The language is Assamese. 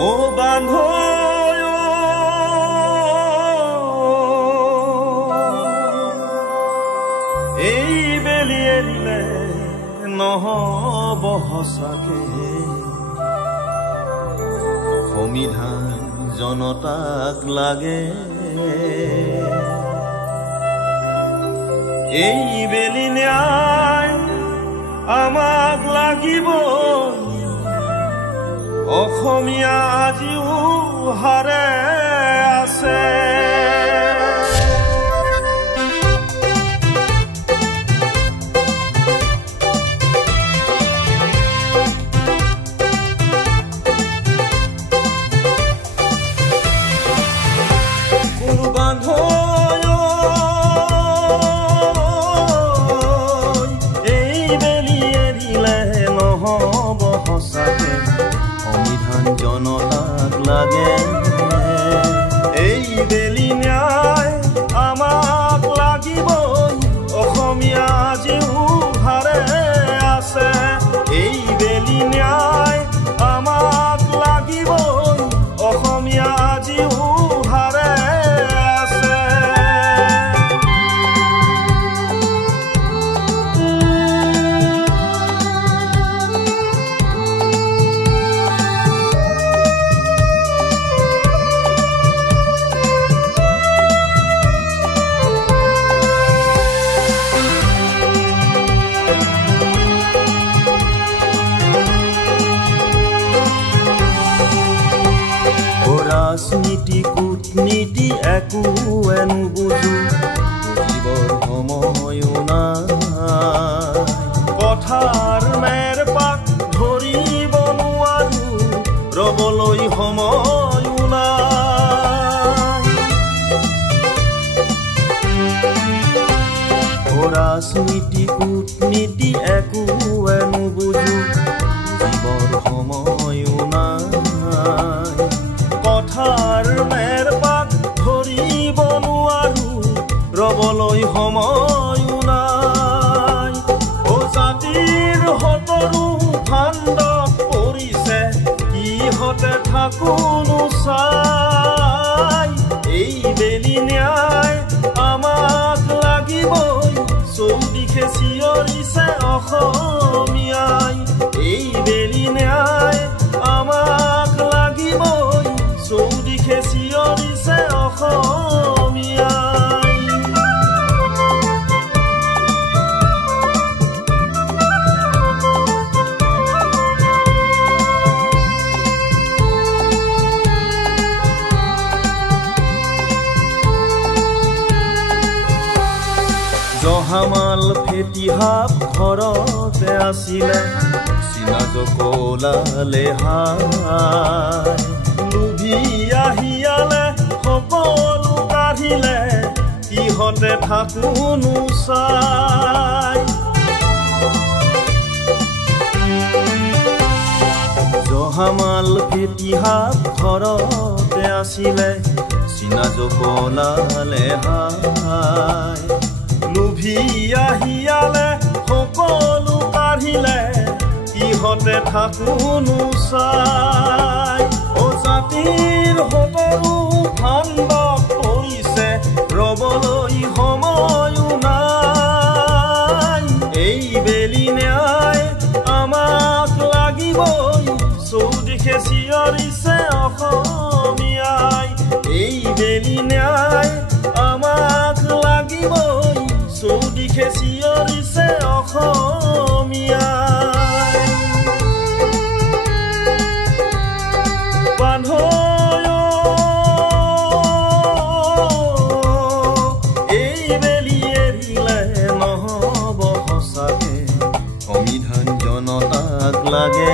ও বান্ধ এই বেলি এৰিলে নহব সঁচাকে সংবিধান জনতাক লাগে এই বেলি ন্যায় আমাক লাগিব অসমীয়া আজিও হাৰে আছে সংবিধান জনতাক লাগে এই বেলি ন্যায় আমাক লাগিব অসমীয়া আজিও হাৰে আছে এই বেলি ন্যায় আমাক লাগিব অসমীয়া আজিও হাৰে আছে ৰাজনীতি কূটনীতি একো নুবুজো বুজিবৰ সময়ো নাই কথাৰ মেৰ পাক ধৰিব নোৱাৰো ৰবলৈ সময়ো নাই ৰাজনীতি কূটনীতি একো নুবুজো বুজিবৰ সময়ো নাই কথাৰ মেৰ পাক ধৰিব নোৱাৰো ৰবলৈ সময়ো নাই ও জাতিৰ হতৰো ফান্দ পৰিছে কিহতে থাকোনো চাই এই বেলি ন্যায় আমাক লাগিবই চৌদিশে চিঞৰিছে অসমীয়াই এই বেলি ন্যায় আমাক লাগিবই চৌদিশে চিঞৰিছে অসমীয়াই জহামাল ফেটিহাপ ঘৰতে আছিলে চিনাজ কলালে হাই লুভি আহিয়ালে সকলো কাঢ়িলে কিহতে থাকোনো চাই জহামাল ফেটিহাপ ঘৰতে আছিলে চিনাজ কলালে হাই লুভি আহিয়ালে সকলো কাঢ়িলে কিহতে থাকোনো চাই ও জাতিৰ হতৰো ফান্দ পৰিছে ৰবলৈ সময়ো নাই এই বেলি ন্যায় আমাক লাগিবই চৌদিশে চিঞৰিছে অসমীয়াই এই বেলি ন্যায় আমাক লাগিবই চৌদিশে চিঞৰিছে অসমীয়াই বান্ধ এই বেলি এৰিলে নহব সঁচাকে সংবিধান জনতাক লাগে